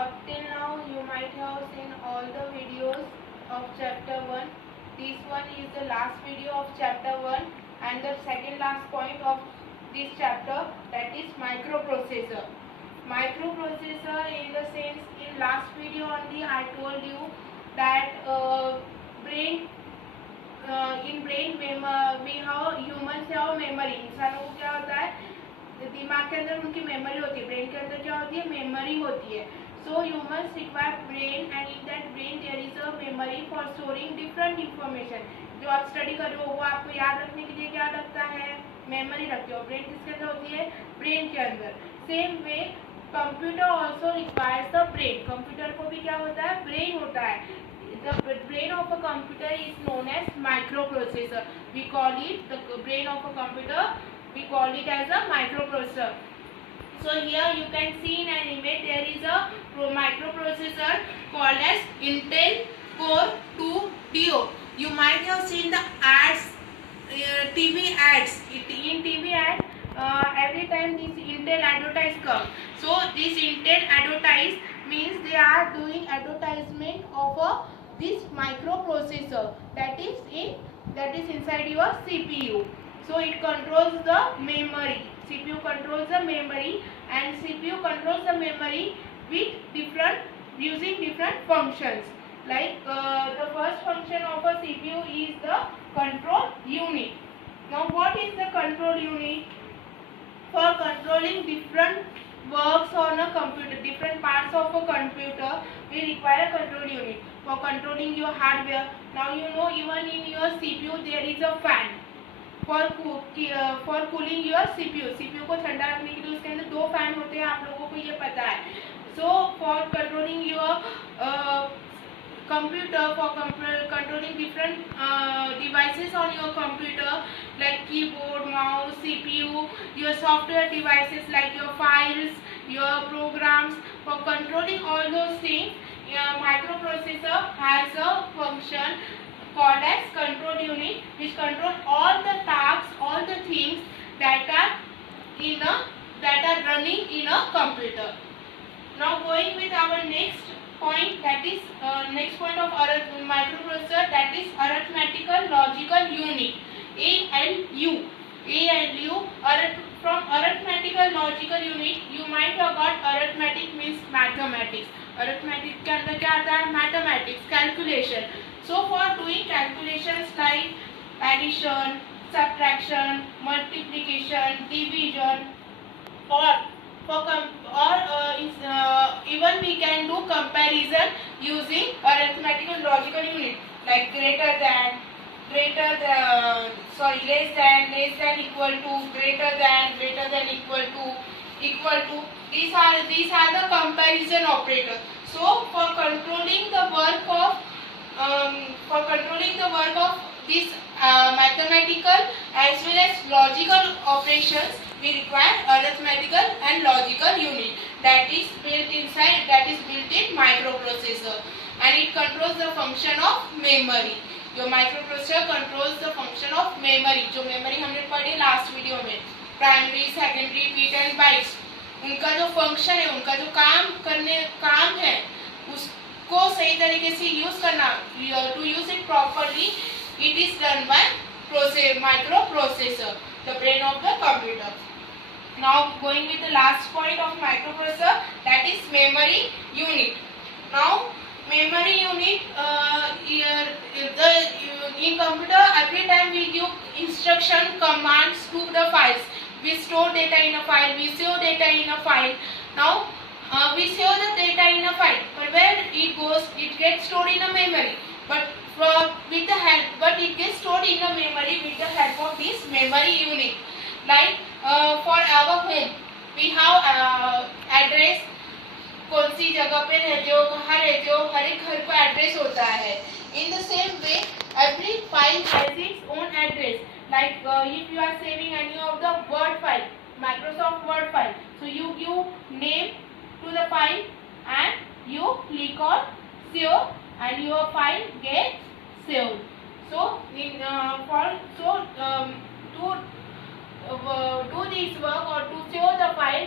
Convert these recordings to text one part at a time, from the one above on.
Up till now, you might have seen all the videos of chapter 1. This one is the last video of chapter 1 and the second last point of this chapter, that is microprocessor. Microprocessor, in the sense, in last video only I told you that brain in brain we have humans have memory. इंसानों को क्या होता है, दिमाग के अंदर उनकी memory होती है, ब्रेन के अंदर क्या होती है, मेमोरी होती है. So humans require brain, and in that brain there is a memory for storing different information. जो आप स्टडी कर रहे हो वो आपको याद रखने के लिए क्या लगता है, मेमोरी रखते हो. ब्रेन किसके अंदर होती है, ब्रेन के अंदर. Same way computer also requires the brain. Computer को भी क्या होता है, ब्रेन होता है. The brain of a computer is known as microprocessor. We call it the brain of a computer. We call it as a microprocessor. So here you can see in an image there is a microprocessor called as Intel Core 2 Duo. You might have seen the ads, TV ads. In TV ad, every time this Intel advertise come. So this Intel advertise means they are doing advertisement of this microprocessor that is inside your CPU. So it controls the memory. CPU controls the memory, and CPU controls the memory with using different functions. Like the first function of a CPU is the control unit. Now what is the control unit? For controlling different works on a computer, different parts of a computer, we require a control unit. For controlling your hardware, now you know even in your CPU there is a fan. For cooling your CPU को ठंडा रखने के लिए उसके अंदर दो fan होते हैं, आप लोगों को ये पता है. So for controlling your computer, for controlling different devices on your computer like keyboard, mouse, CPU, your software devices like your files, your programs, for controlling all those things, your microprocessor has a function called as control unit, which control all the tasks, all the things that are running in a computer. Now going with our next point, that is next point of microprocessor, that is arithmetical logical unit, ALU. From arithmetical logical unit, you might have got arithmetic means mathematics. Arithmetic के अंदर क्या आता है, mathematics, calculation. So for doing calculations like addition, subtraction, multiplication, division, even we can do comparison using arithmetical logical unit like less than, equal to, greater than, equal to. These are the comparison operators. So for controlling the work of this mathematical as well as logical operations, we require arithmetical and logical unit that is built in microprocessor, and it controls the function of memory. Your microprocessor controls the function of memory. जो memory हमने पढ़ी last video में, primary, secondary, bit and bytes, उनका जो function है, उनका जो काम है, उसको सही तरीके से यूज करना, to use it properly, it is done by microprocessor, the brain of the computer. Now going with the last point of microprocessor, that is memory unit. Now memory unit, in computer every time we give instruction commands to the files. We store data in a file, we save data in a file. Now we save the data in a file, but where it goes, it gets stored in a memory. But it gets stored in a memory with the help of this memory unit. Like for our home, we have address, कौन सी जगह पे रहते हो, कहाँ रहते हो, हर एक घर को एड्रेस होता है. In the same way, every file has its own address. Like if you are saving any of the Word file, Microsoft Word file, so you give name to the file and you click on save, and your file gets saved. So to do this work or to save the file,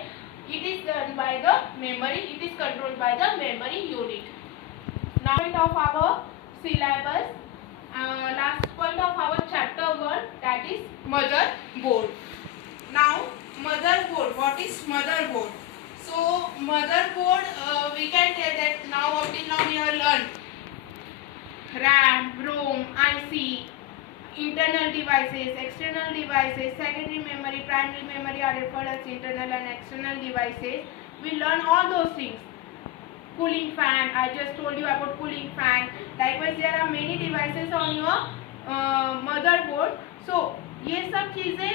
It is done by the memory. It is controlled by the memory unit. Now point of our syllabus. Last point of our chapter 1, that is motherboard. Now motherboard. What is motherboard? So motherboard, we can say that now up till now we have learned RAM, ROM, IC, internal devices, external devices, secondary memory, primary memory are referred as internal and external devices. We learn all those things. Cooling fan, I just told you about cooling fan. Likewise, there are many devices on your motherboard. So ये सब चीजें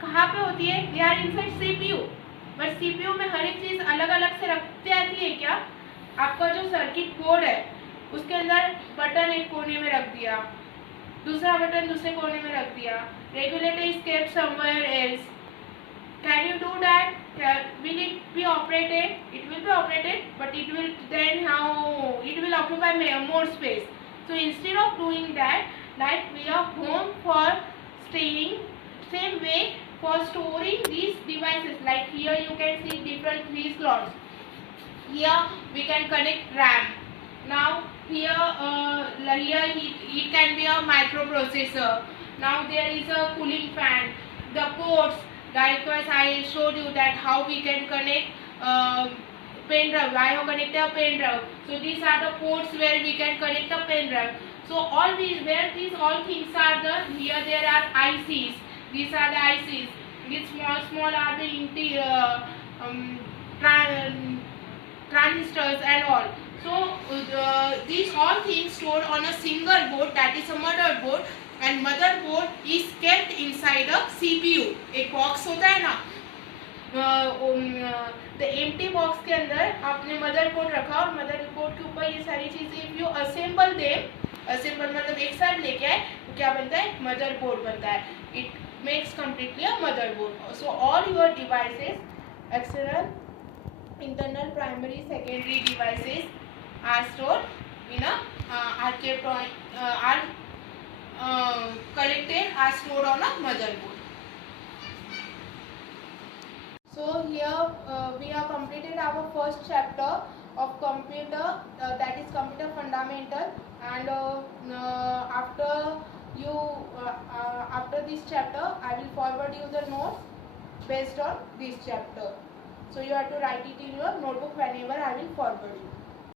कहाँ पे होती है? They are inside CPU. But CPU में हर एक चीज अलग अलग से रखते आती है क्या? आपका जो सर्किट बोर्ड है उसके अंदर बटन एक कोने में रख दिया, दूसरा बटन दूसरे कोने में रख दिया. Regulator is kept somewhere else. Can you do that? Will it be operated? It will be operated, but it will then it will occupy more space. So instead of doing that, like we are home for staying, same way for storing these devices. Like here you can see different 3 slots. Here we can connect RAM. Now here it can be a microprocessor. Now there is a cooling fan. The ports. Likewise, I showed you that how we can connect pen drive. I have connected a pen drive. So these are the ports where we can connect a pen drive. So all these, where these all things are the, here there are ICs. These are the ICs. These small are the transistors and all. So these all things stored on a single board, that is a motherboard. And motherboard is kept inside a CPU. एक box होता है ना, the empty box के अंदर आपने motherboard रखा और motherboard के ऊपर ये सारी चीजें if you assemble them, assemble मतलब एक साथ लेके आए तो क्या बनता है? मदरबोर्ड बनता है. It makes completely a motherboard. So all your devices, external, internal, primary, secondary devices are stored in a collected, are stored on a motherboard. So here we have completed our first chapter of computer, that is computer fundamental, and after this chapter I will forward you the notes based on this chapter. So you have to write it in your notebook whenever I will forward you.